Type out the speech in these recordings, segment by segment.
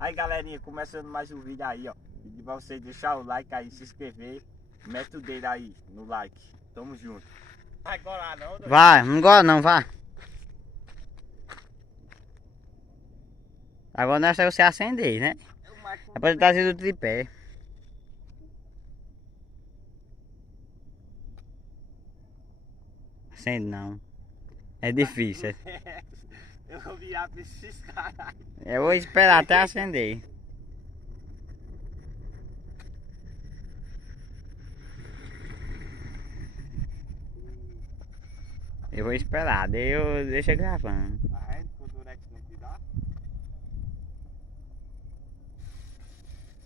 Aí galerinha, começando mais um vídeo aí, ó. Pedir pra vocês deixar o like aí, se inscrever. Mete o dedo aí no like. Tamo junto. Vai gorar não, doido? Vai, não gosta não, vai. Agora nós temos que você acender, né? É pra trazer do tripé. Acende não. É difícil. Eu vou virar pra esses caras. Eu vou esperar até acender. Eu vou esperar, daí eu deixo gravando.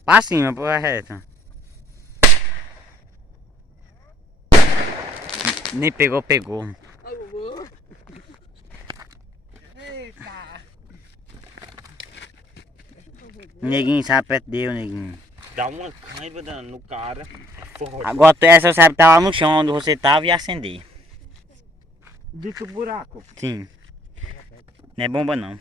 Pra cima, por reto. Nem pegou. Eita! Neguinho, sabe perto dele, neguinho. Dá uma cãibra no cara. Forte. Agora essa sabe estar lá no chão onde você tava e acender. Dito buraco. Sim. Não é bomba não.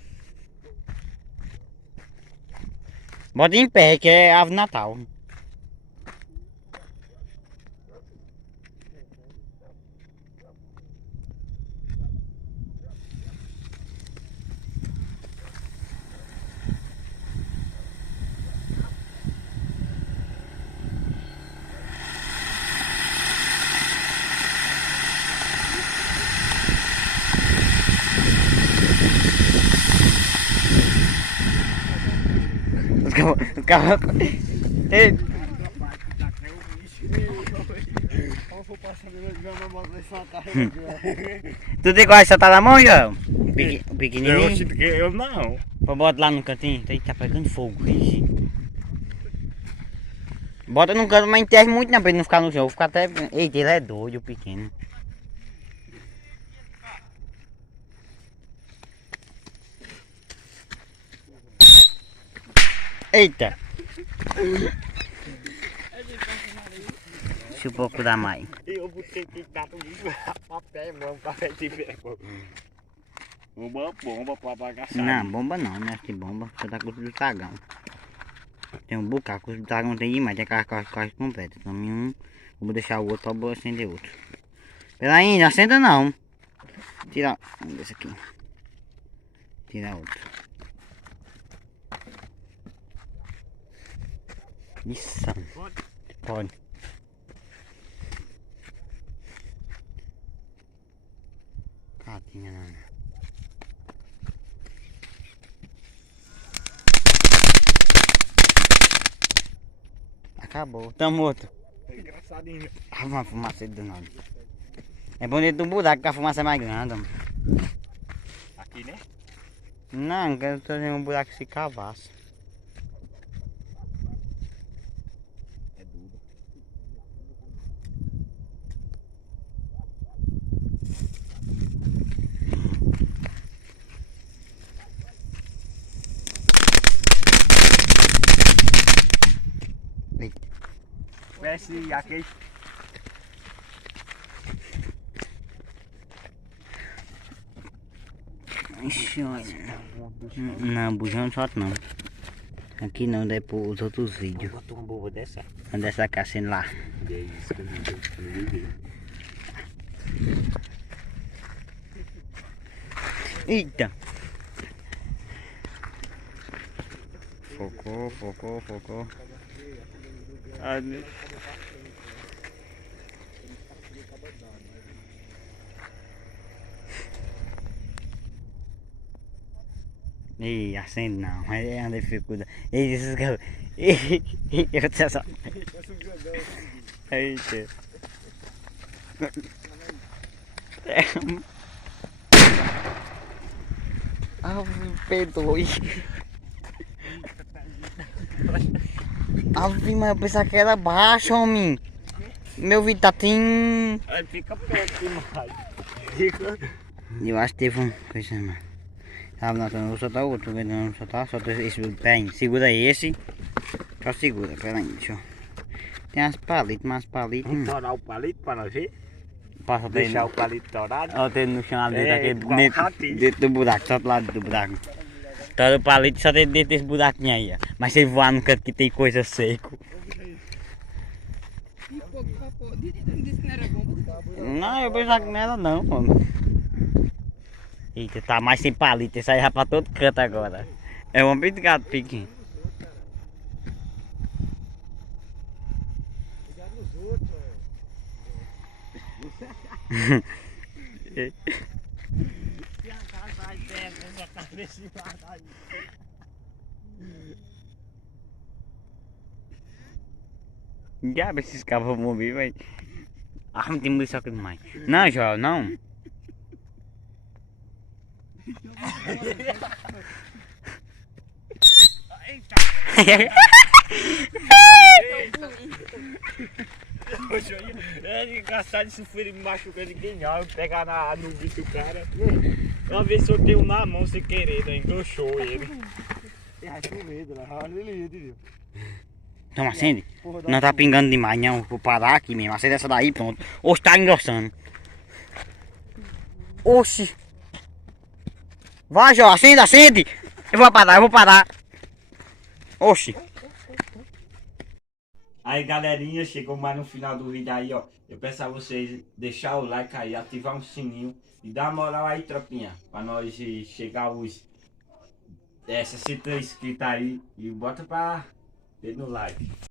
Bota em pé que é ave natal. Os caras. Ei, tu tem quase soltar na mão, João? O pequenininho? Eu não. Vou botar lá no cantinho. Tá pegando fogo. Ixi. Bota no canto, mas enterre muito não pra ele não ficar no chão. Eu vou ficar até. Eita, ele é doido, o pequeno. Eita! Deixa o pouco da mãe. Eu vou ter que dar um papel, mano, pra ver se pegou. Uma bomba pra bagaçar. Não, bomba não, não é que bomba. Só tá com o do dragão. Tem um bocado, com o do dragão tem demais, tem aquela quase completa. Também um, vou deixar o outro pra acender outro. Pera aí, não acenda não. Tira, vamos ver esse aqui. Tira outro. Isso. Pode. Catinha não. Acabou, tá morto. É engraçadinho. Ah, uma fumaça do nada. É bonito do buraco que a fumaça é mais grande. Aqui, né? Não, quero fazer um buraco se cavasse. É duro. Eita. Parece aquele. Ixi, olha. Não, bujão não solta não. Aqui não, daí para os outros vídeos. Botou uma bomba dessa? Onde essa caixinha lá. É isso que eu não vi. Eita! Focou. Ih, acende não, mas é uma dificuldade. Ei, esses caras. Eu te só. Eita. Ah, perdoe. Ave, mas eu pensava que era baixo, homem. Meu vídeo tá tem. Aí fica perto demais. Fica. Eu acho que teve um coisa mais. Sabe, não, eu vou soltar outro, vendo não soltar, solta esse pé aí. Segura esse. Só segura, pera aí, deixa eu. Tem umas palitas, Vamos torar o palito para nós ver? Passa Deixar o palito torado. Olha o dedo no chão ali, É, daquele igual dentro, ratinho. dentro do buraco, só do lado do buraco. Tá no palito só tem dentro desse buraquinho aí, ó. Mas se voar no canto que tem coisa seco. Disse que não era bom. Não, eu pensava que não era não, mano. Eita, tá mais sem palito, isso aí vai pra todo canto agora. É um bicho de gato pequeno. Diabo, esses cabos vão morrer, velho. Ah, não tem munição aqui demais. Não, Joel, não. É engraçado isso foi ele me machucando ninguém não. Eu pegar no bicho do cara. Uma vez soltei um na mão sem querer, né? Enganchou ele. Então acende. Não tá pingando demais, não. Vou parar aqui mesmo. Acende essa daí, pronto. Oxe, tá engrossando. Oxi. Vai, Joel, acende, acende. Eu vou parar. Oxi. Aí galerinha, chegou mais no final do vídeo aí, ó. Eu peço a vocês deixar o like aí, ativar um sininho e dar uma moral aí, tropinha. Pra nós chegar aos 60 inscritos aí e bota pra ver no like.